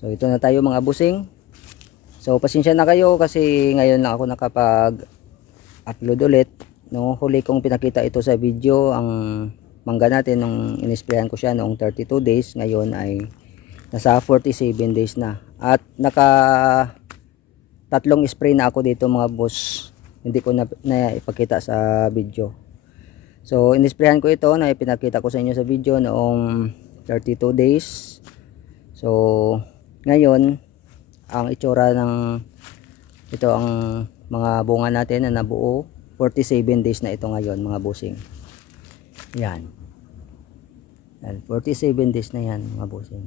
So ito na tayo mga busing. So pasensya na kayo kasi ngayon lang ako nakapag-upload ulit. No, huli kong pinakita ito sa video ang mangga natin nung inisprayan ko siya noong 32 days. Ngayon ay nasa 47 days na. At naka tatlong spray na ako dito mga boss. Hindi ko na ipakita sa video. So inisprayan ko ito na ipinakita ko sa inyo sa video noong 32 days. So ngayon ang itsura ng ito ang mga bunga natin na nabuo. 47 days na ito ngayon mga busing. Yan. 47 days na yan mga busing.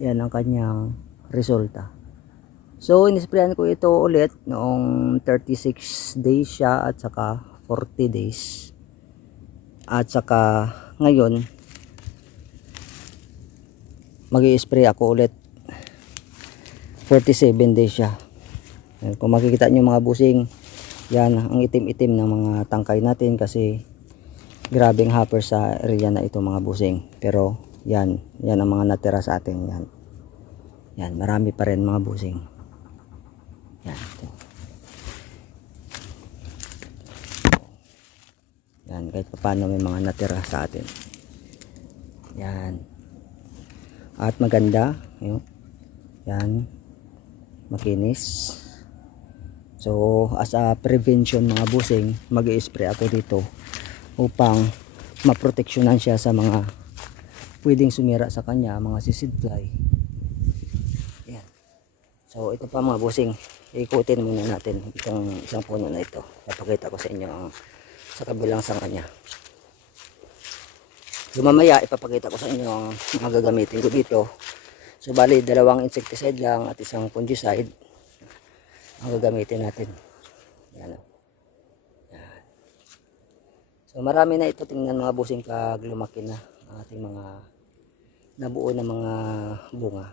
Yan ang kanyang resulta. So inisprayan ko ito ulit noong 36 days siya at saka 40 days. At saka ngayon mag-i-spray ako ulit 47 days siya. Kung makikita nyo mga busing, yan ang itim-itim ng mga tangkay natin kasi grabing hopper sa area na ito mga busing. Pero yan ang mga natira sa atin. Yan, marami pa rin mga busing. Yan, ito. Yan, kahit paano may mga natira sa atin. Yan. At maganda, yan, makinis. So as a prevention mga busing, mag-i-spray ako dito upang maproteksyonan siya sa mga pwedeng sumira sa kanya, mga sisid fly. Yan. So ito pa mga busing, ikutin muna natin itong isang puno na ito. Papakita ko sa inyo ang sa kabilang sanga niya. Mamaya ipapakita ko sa inyo ang mga gagamitin ko dito. So bali 2 insecticide lang at 1 fungicide ang gagamitin natin. Yan. Yan. So marami na ito, tingnan mga busing pag lumaki na ang ating mga nabuo na mga bunga.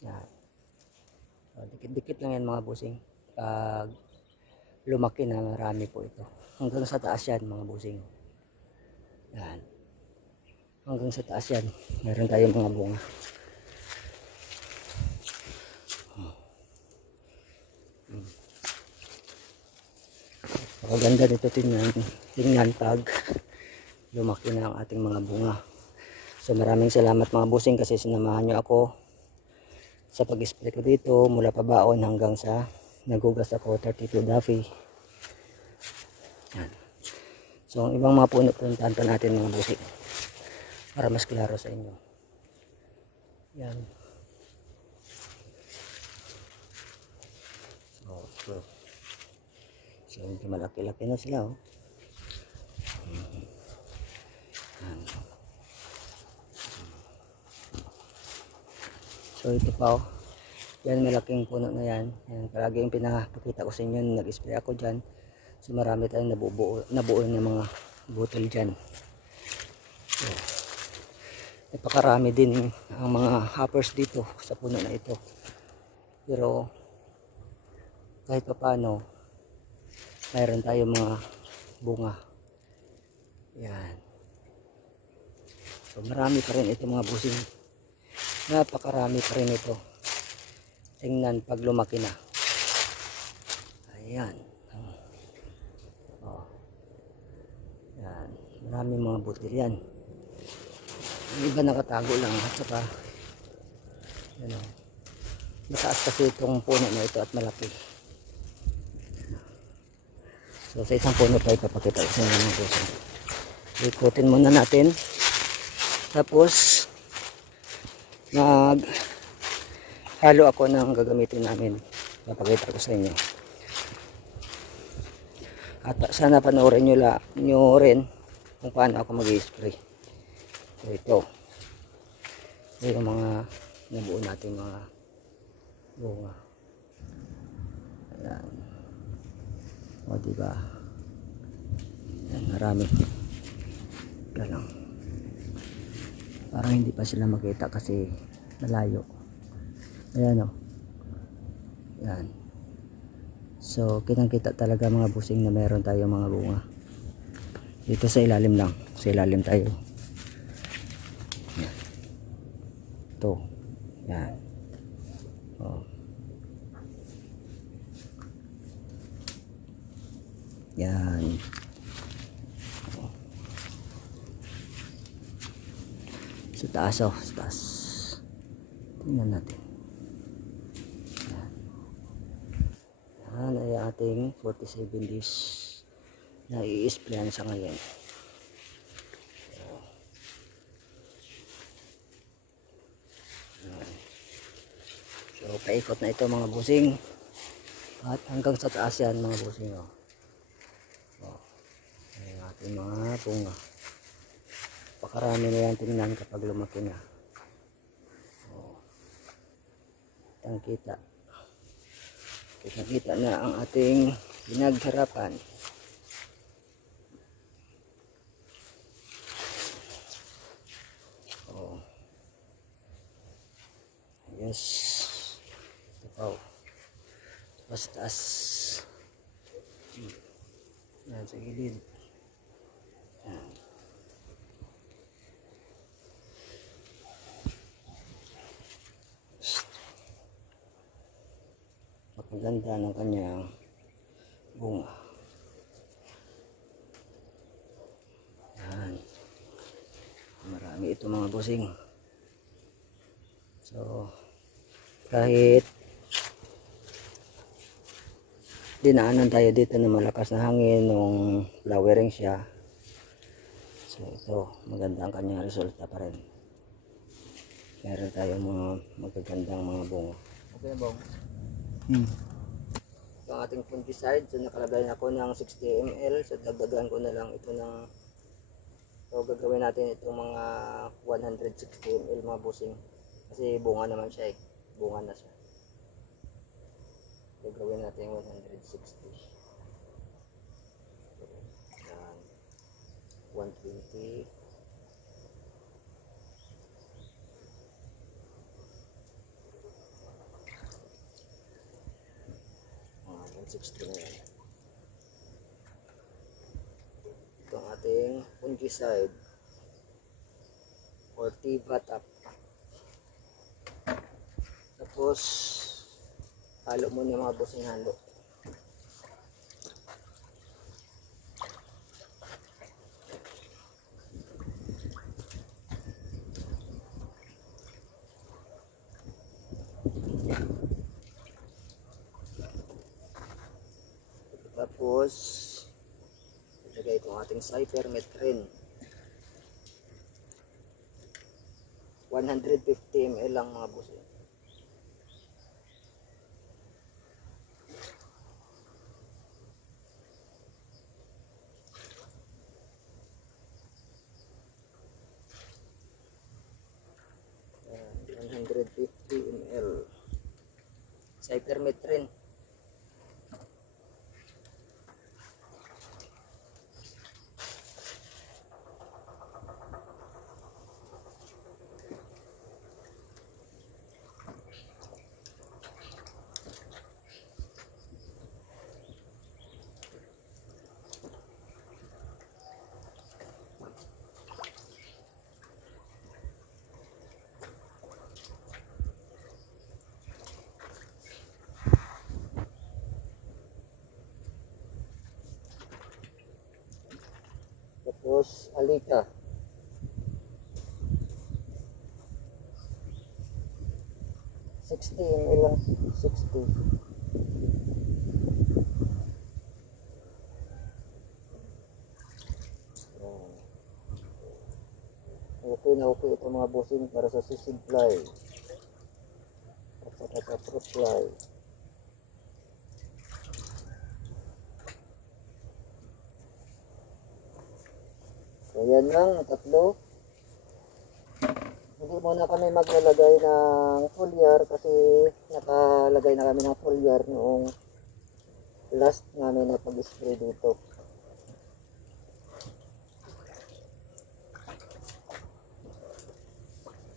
Yan. So, dikit-dikit lang yan mga busing. Pag lumaki na marami po ito. Hanggang sa taas yan mga busing. Yan. Hanggang sa taas yan. Meron tayong mga bunga. Maganda dito tingnan pag lumaki na ang ating mga bunga. So maraming salamat mga busing kasi sinamahan nyo ako sa pag-spray ko dito mula pabaon hanggang sa nagugas ako 32 Daffy. Yan. So ang ibang mga puno puntahan pa natin mga busing para mas klaro sa inyo. Yan. So hindi malaki-laki na sila Yan. So ito pa yan, malaking puno na yan. Yan palagi yung pinapakita ko sa inyo, nag-spray ako dyan. So marami tayong nabuo ng mga bottle dyan. So, napakarami din ang mga hoppers dito sa puno na ito. Pero kahit pa paano mayroon tayong mga bunga. Yan. So marami pa rin ito mga busing. Napakarami pa rin ito. Tingnan pag lumaki na. Ayan. Yan. Maraming mga butil yan. Yung iba nakatago lang at saka mataas kasi itong puno na ito at malaki. So sa isang puno pa ipapakita ko sa inyo mga busing. Ikutin muna natin. Tapos halo ako ng gagamitin namin. Papakita ko sa inyo. At sana panoorin nyo rin kung paano ako mag-spray. So ito yung mga nabuo natin mga bunga. Ayan. O diba? Ayan, marami. Galang. Parang hindi pa sila makita kasi malayo. Ayan Yan. So kitang kita talaga mga busing na meron tayong mga bunga. Dito sa ilalim lang. Sa ilalim tayo. Yan. Ito. Yan. Oh. Yan. Oh. Sa taas oh. Sa taas. Tingnan natin. Yan. Yan ay ating 47 days na i-sprayan sa ngayon. So paikot na ito mga busing. At hanggang sa taas yan mga busing. Oh. Oh. Ayan ating mga bunga. Pakarami na yan tingnan kapag lumaki na. Oh. Kitang kita na ang ating pinagharapan. Oh. Yes. Ito pa oh. Sa taas. Yan sa gilid. Yan. Maganda ng kanyang bunga. Yan. Marami ito mga busing. So kahit dinaanan tayo dito ng malakas na hangin nung flowering siya, so ito maganda ang kanyang resulta pa rin. Meron tayong mga magagandang mga bunga. Okay na bang? Ito ang ating fungicide. So nakalagay na ako ng 60 ml. So dagdagan ko na lang ito ng, so gagawin natin itong mga 160 ml mga busing. Kasi bunga naman siya eh. Bunga na siya. Gagawin natin 160. Yan. 120. 160 na yan. Ito ang ating fungicide. 40 watt up. Tapos halo mo na mga busing halo. Tapos ilagay ko ang ating cypermethrin. 150 ml lang mga busing. Yan, 150 ml cypermethrin. Tapos alika. $60 ml lang. 60. Okay na okay ito mga busing para sa seed fly at saka sa fruit fly. So yan lang, tatlo. Hindi muna kami maglalagay ng foliar kasi nakalagay na kami ng foliar noong last namin na pag-spray dito.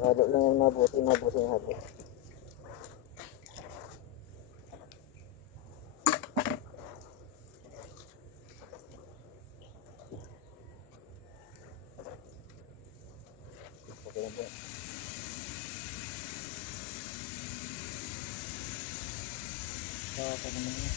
Halo lang yung mabuting halo. na po. Kaka naman na.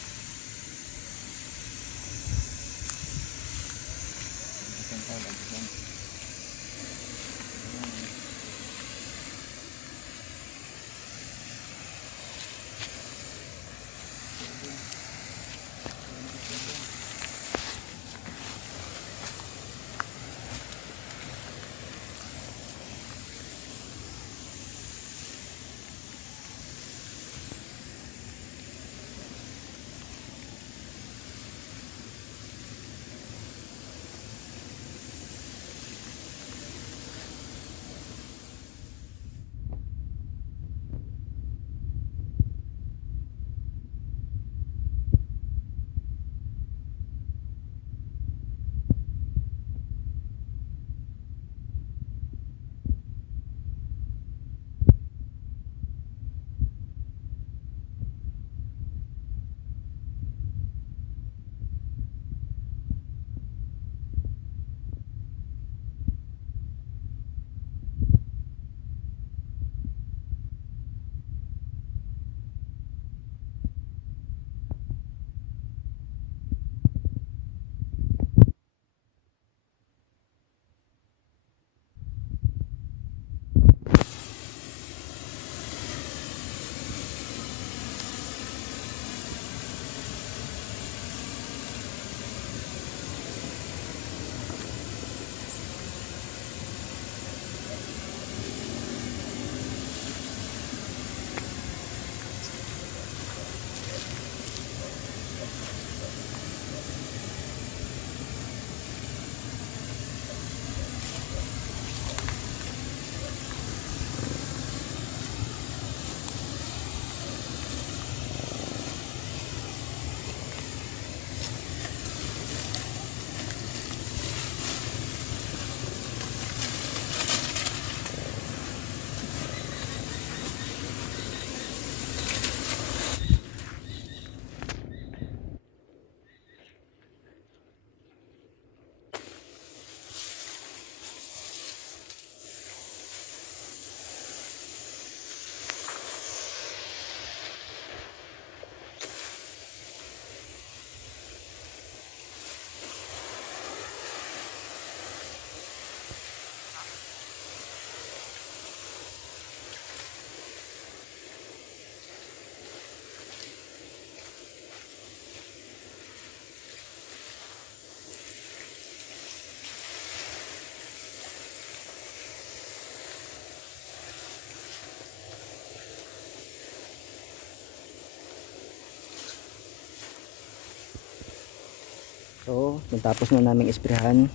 So, natapos na naming isprehan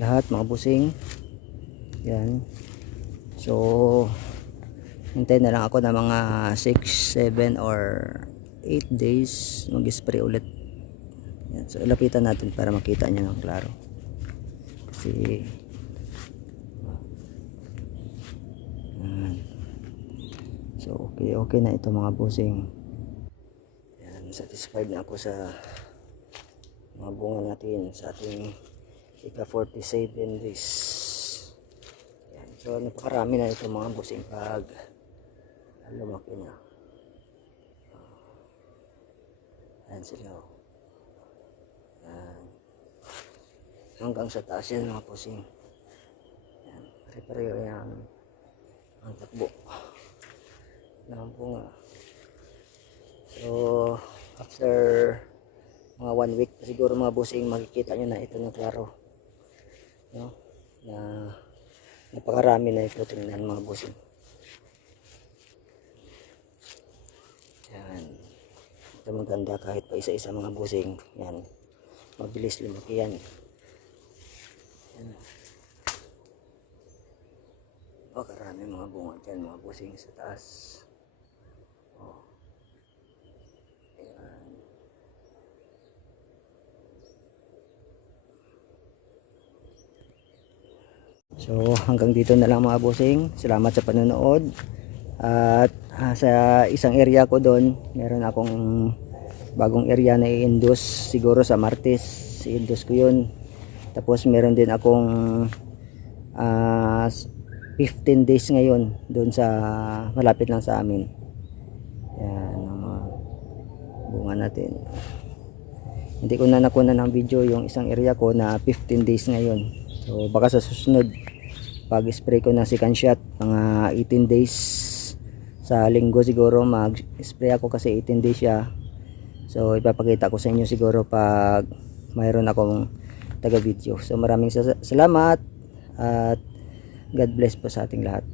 lahat mga busing. Yan. So, hintay na lang ako ng mga 6, 7 or 8 days mag-spray ulit. Yan. So, ilapitan natin para makita nyo ng klaro. Kasi yan. So, okay na ito mga busing. Yan, satisfied na ako sa mga bunga natin sa ating ika 47 days. Yan. So napakarami na ito mga busing pag lumaki na. Yan sila. Yan. Hanggang sa taas yan mga busing. Yan. Pare-pareho yan ang takbo ng bunga. So after mga 1 week siguro mga busing makikita nyo na ito ng klaro, no? Na napakarami na ito. Tingnan mga busing. Yan. Ito maganda kahit pa isa-isa mga busing. Yan. Mabilis lumaki yan. Yan. Karami mga bunga dyan mga busing sa taas. So hanggang dito na lang mga busing. Salamat sa panonood. At sa isang area ko doon, meron akong bagong area na i-induce siguro sa Martes. I-induce ko yun. Tapos meron din akong 15 days ngayon doon sa malapit lang sa amin. Yan ang mga bunga natin. Hindi ko na nakuha ng video yung isang area ko na 15 days ngayon. So baka sa susunod pag spray ko ng second shot mga 18 days, sa linggo siguro mag spray ako kasi 18 days siya. So ipapakita ko sa inyo siguro pag mayroon akong taga video. So maraming salamat at God bless po sa ating lahat.